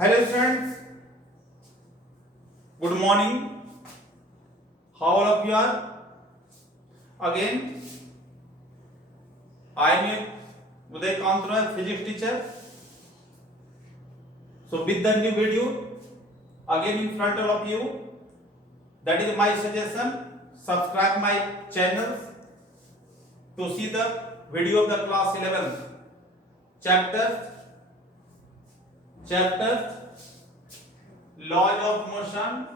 Hello friends, good morning. How all of you are? Again, I am Uday Kantra, physics teacher. So with the new video, again in front of you, that is my suggestion. Subscribe my channel to see the video of the class 11 chapter laws of motion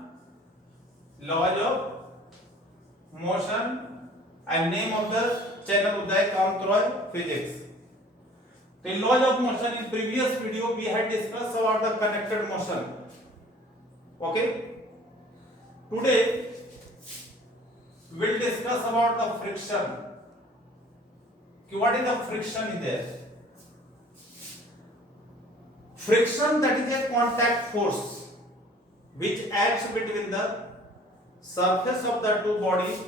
and name of the channel Uday Kantra Physics. In laws of motion, in previous video we had discussed about the connected motion. Okay, today we will discuss about the friction. What is the friction in there? Friction, that is a contact force which acts between the surface of the two bodies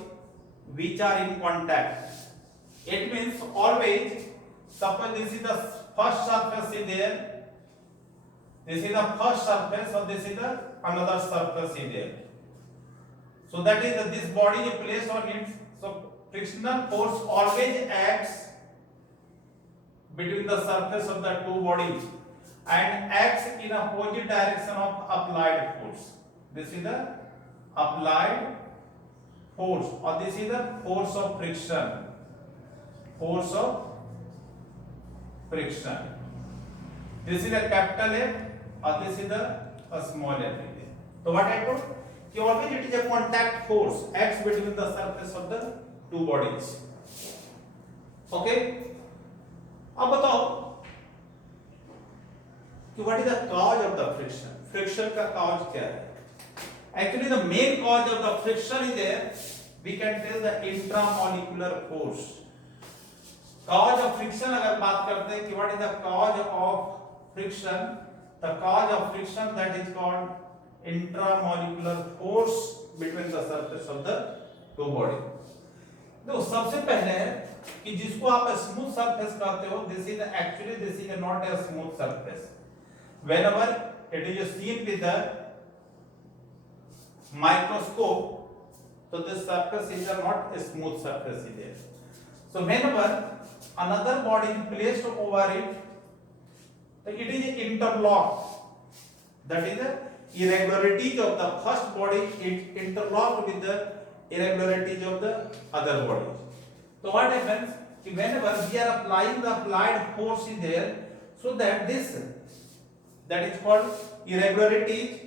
which are in contact. It means always, suppose this is the first surface in there, this is the first surface, or this is the another surface in there. So that is this body is placed on it. So frictional force always acts between the surface of the two bodies and acts in opposite direction of applied force. This is the applied force, or this is the force of friction. Force of friction. This is a capital F, or this is a small f. So what I told? Always it is a contact force acts between the surface of the two bodies. Okay. अब बताओ कि what is the cause of the friction? Friction का cause क्या है? Actually, the main cause of the friction is there. We can tell the intramolecular force. Cause of friction अगर बात करते हैं कि what is the cause of friction? The cause of friction, that is called intramolecular force between the surface of the two body. तो सबसे पहले है कि जिसको आप स्मूथ सरफेस कहते हो, this is not a smooth surface. Whenever it is seen with the microscope, so this surface is not a smooth surface in there. So whenever another body is placed over it, it is interlocked. That is the irregularities of the first body, it interlocked with the irregularities of the other body. So what happens? Whenever we are applying the applied force in there, so that this, that is called irregularities,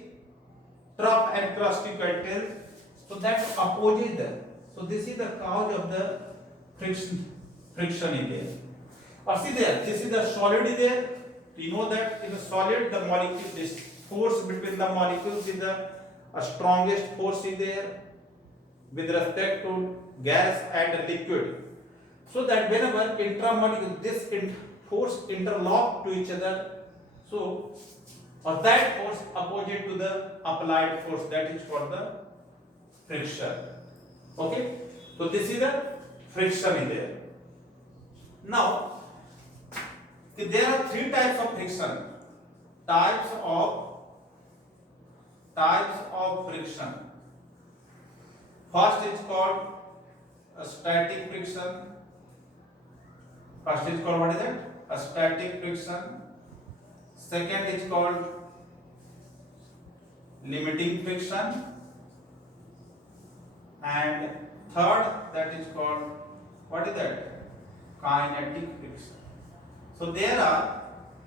trough and crust, you can tell. So that opposes them. So this is the cause of the friction in there. Or see there, this is the solid in there. You know that in a solid, the molecule, this force between the molecules is the strongest force in there with respect to gas and liquid. So that whenever intramolecular, this force interlock to each other, so or that force opposite to the applied force, that is called the friction. Okay, so this is the friction in there. Now there are three types of friction. Types of friction. First is called a static friction. First is called, what is it? A static friction. Second is called limiting friction. And third, that is called, what is that? Kinetic friction. So there are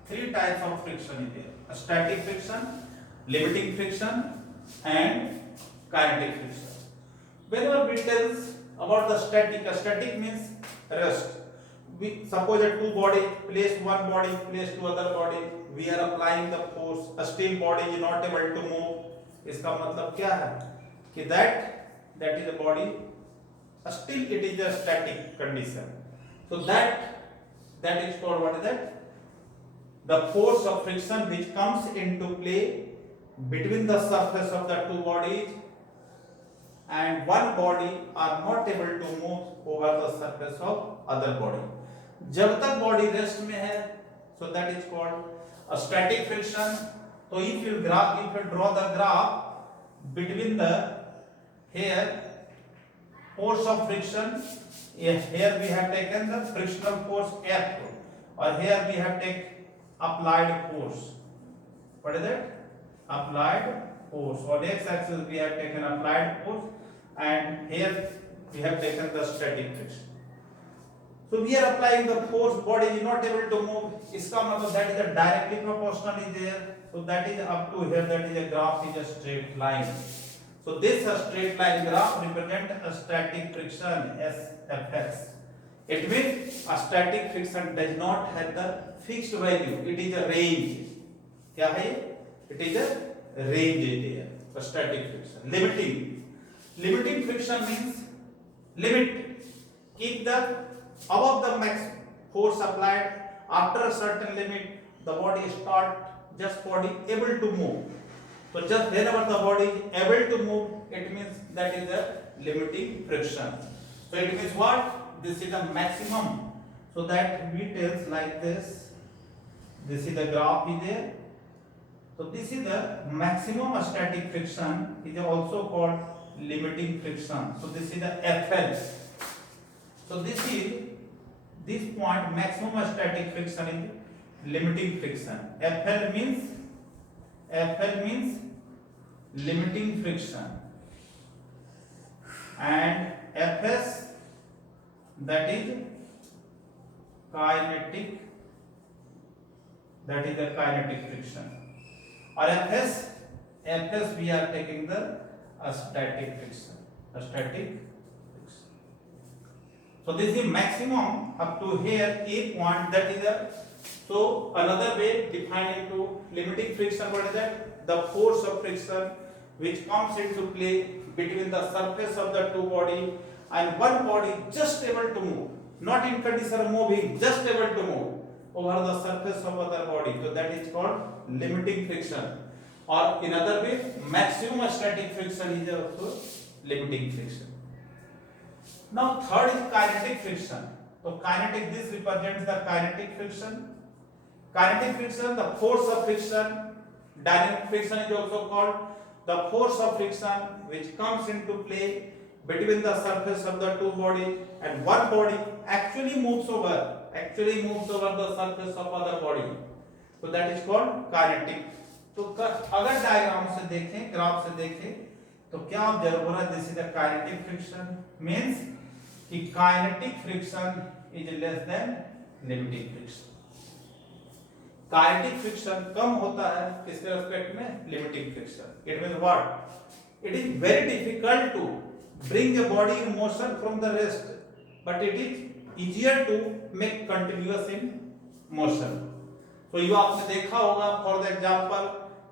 three types of friction in there: a static friction, limiting friction, and kinetic friction. Whenever we tell about the static means rest. We suppose a two body placed, one body placed to other body, we are applying the force, a still body is not able to move. इसका मतलब क्या है कि that is a body, still it is a static condition. So that is called, what is that? The force of friction which comes into play between the surface of the two bodies, and one body are not able to move over the surface of other body. जब तक body rest में है, so that is called a static friction. So if you draw the graph between the here force of friction, here we have taken the frictional force F, or here we have taken applied force. What is it? Applied force. On x-axis we have taken applied force, and here we have taken the static friction. So we are applying the force, body is not able to move. इसका मतलब that is a directly proportional is there. So that is up to here, that is a graph is a straight line. So this straight line graph represent a static friction SFX. It means a static friction does not have the fixed value. It is a range. क्या है? It is a range area. A static friction. Limiting friction means limit. Keep the above the max force applied. After a certain limit, the body able to move. So just whenever the body is able to move, it means that is a limiting friction. So it means what? This is the maximum. So that we tells like this. This is the graph is there. So this is the maximum static friction, is also called limiting friction. So this is the FL. So this point maximum static friction is limiting friction. FL means limiting friction, and Fs, that is kinetic, that is the kinetic friction. Or Fs we are taking the static friction. So this is maximum up to here a point, that is the. So another way defined into limiting friction, what is that? The force of friction which comes into play between the surface of the two body and one body just able to move, not in condition of moving, just able to move over the surface of other body. So that is called limiting friction. Or in other way, maximum static friction is also limiting friction. Now third is kinetic friction. So kinetic, this represents the kinetic friction. Kinetic friction, the force of friction. Dynamic friction is also called the force of friction which comes into play between the surface of the two body, and one body actually moves over the surface of other body. So that is called kinetic. तो अगर diagram से देखें, graph से देखें, तो क्या observe हो रहा है? This is the kinetic friction, means कि kinetic friction is less than limiting friction. Kinetic friction कम होता है किसके रिस्पेक्ट में? Limiting friction. It means what? It is very difficult to bring a body in motion from the rest, but it is easier to make continuous in motion. So you आपने देखा होगा, for the example,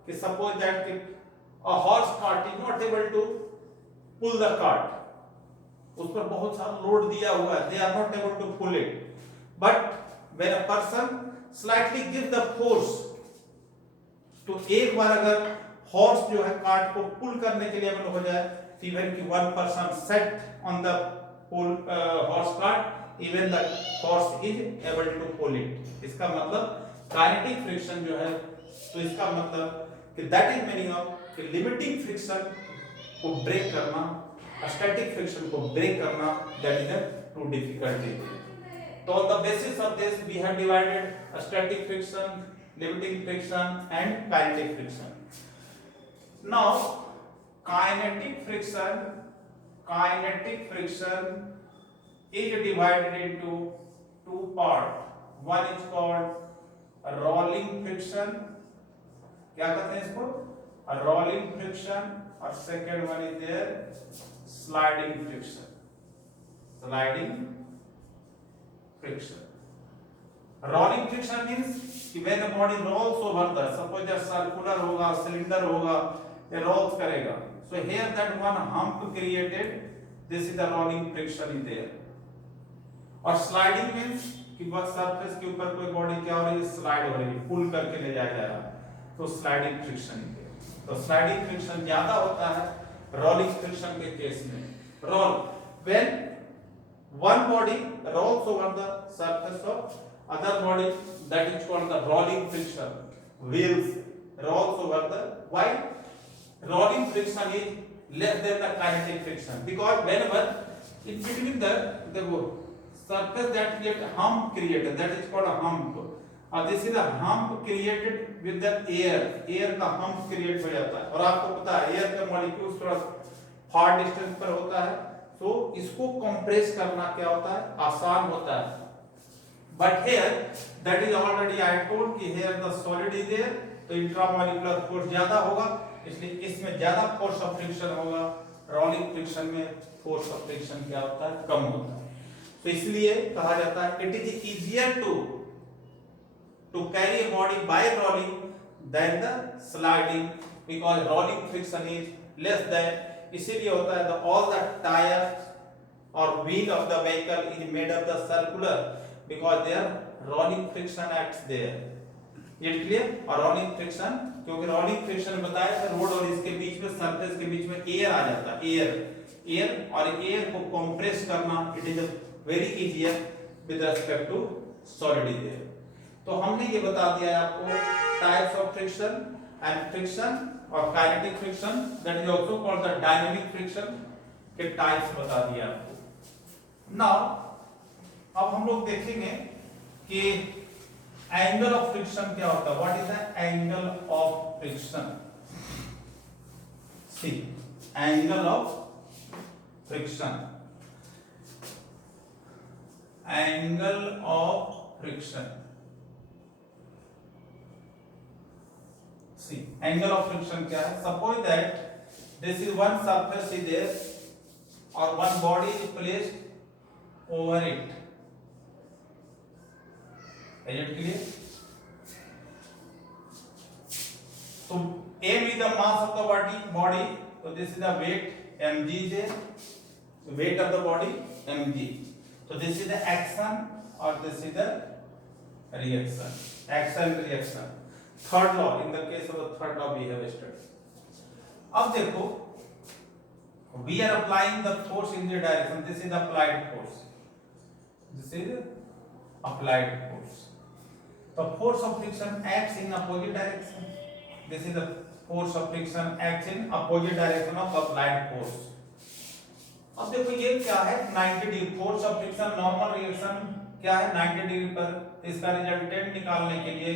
कि suppose that a horse cart is not able to pull the cart, उस पर बहुत सारा load दिया हुआ है, they are not able to pull it. But when a person slightly give the force, तो एक बार अगर horse जो है कार्ट को पुल करने के लिए able हो जाए, even if one person sat on the horse cart, even the horse is able to pull it. इसका मतलब काइनेटिक फ्रिक्शन जो है, तो इसका मतलब कि दैट इज मीनिंग ऑफ कि लिमिटिंग फ्रिक्शन को ब्रेक करना, स्टैटिक फ्रिक्शन को ब्रेक करना, that is the too difficulty. तो on the basis of this we have divided static friction, limiting friction and kinetic friction. Now kinetic friction is divided into two parts. One is called rolling friction. क्या कहते हैं इसको? A rolling friction. और second one is there sliding friction. Rolling friction means कि when a body rolls over the, suppose a circular होगा, cylinder होगा, ये rolls करेगा. So here that one hump created, this is the rolling friction is there. और sliding means कि बस surface के ऊपर कोई body क्या हो रही है? Slide हो रही है, pull करके ले जाया जा रहा है, तो sliding friction है. तो sliding friction ज्यादा होता है rolling friction के केस में. Roll, when one body rolls over the surface of other body, that is called the rolling friction. Wheels rolls over the, why rolling friction is less than the kinetic friction? Because whenever in between the surface that create hump created, that is called a hump, और this is a hump created with the air का hump create हो जाता है, और आपको पता है air का molecules थोड़ा far distance पर होता है, तो इसको compress करना क्या होता है, आसान होता है. But here that is already I told कि here the solid is there, तो intramolecular force ज्यादा होगा, इसलिए इसमें ज्यादा force of friction होगा, rolling friction में force of friction क्या होता है, कम होता है. तो इसलिए कहा जाता है it is easier to carry a body by rolling than the sliding, because rolling friction is less than, इसीलिए होता है the all the tires or wheel of the vehicle is made of the circular because their rolling friction acts there. ये clear. और rolling friction, क्योंकि rolling friction बताया था road और इसके बीच में सरफेस के बीच में एयर आ जाता है, एयर और एयर को कंप्रेस करना it is very easier with respect to solid air. तो हमने ये बता दिया है आपको types of friction and friction और kinetic friction, that is also called the dynamic friction के टाइप्स बता दिया आपको. नाउ अब हम लोग देखेंगे कि एंगल ऑफ फ्रिक्शन क्या होता है. What is the angle of friction? See angle of friction, angle of friction. See, angle of friction क्या है? Suppose that this is one surface is there or one body is placed over it. Is it clear? So m is the mass of the body. So this is the weight mg is there. The weight of the body mg. So this is the action or this is the reaction. Action reaction. Third law, in the case of the third law we have studied. अब देखो, we are applying the force in the direction. This is applied force. This is applied force. The force of friction acts in opposite direction. This is the force of friction acts in opposite direction of applied force. अब देखो ये क्या है, 90 degree force of friction. Normal reaction क्या है, 90 degree पर. इसका resultant निकालने के लिए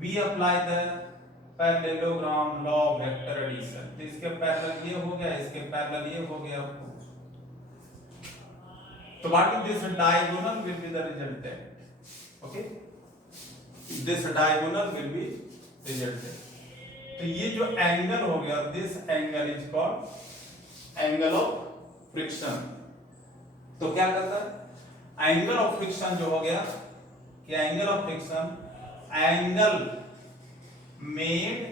we apply the parallelogram law of vector addition. तो इसके पैरेलल ये हो गया, इसके पैरेलल ये हो गया. तो what is this diagonal will be the resultant. Okay, this diagonal will be resultant. तो ये जो एंगल हो गया, this angle is called angle of friction. तो क्या करता है, एंगल ऑफ फ्रिक्शन जो हो गया कि angle of friction angle made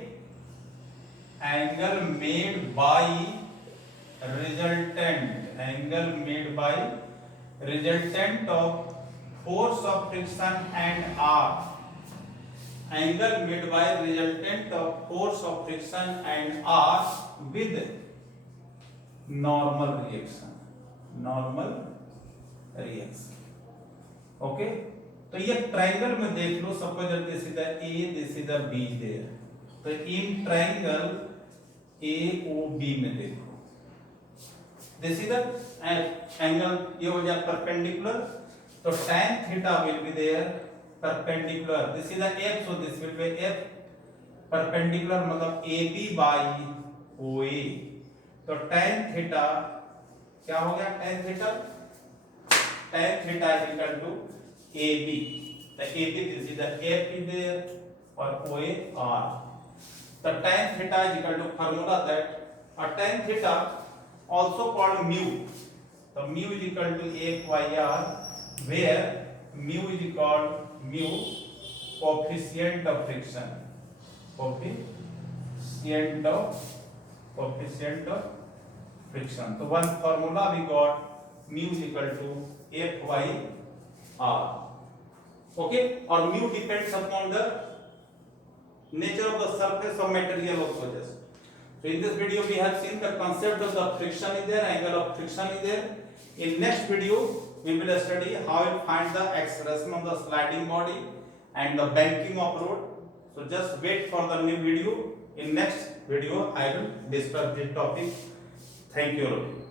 by resultant of force of friction and R. Angle made by resultant of force of friction and R with normal reaction. Okay. तो ये ट्रायंगल में देख लो, suppose that this is the A, this is the B there. तो इन triangle A O B में देखो, this is the angle, ये हो जाए परपेंडिकुलर. तो tan theta will be there perpendicular. This is the F, so this will be F perpendicular, मतलब A B bye ओ ए. तो tan थीटा क्या हो गया, tan theta is equal to AB. The AB, this is the F is there or OA R. The tan theta is equal to formula that a tan theta also called mu. The mu is equal to FYR, where mu is equal mu coefficient of friction. Coefficient of friction. So one formula we got, mu is equal to FYR. Okay, or mu depends upon the nature of the surface of material also. Just so in this video we have seen the concept of the friction is there, angle of friction is there. In next video we will study how to find the acceleration of the sliding body and the banking of road. So just wait for the new video. In next video I will discuss this topic. Thank you.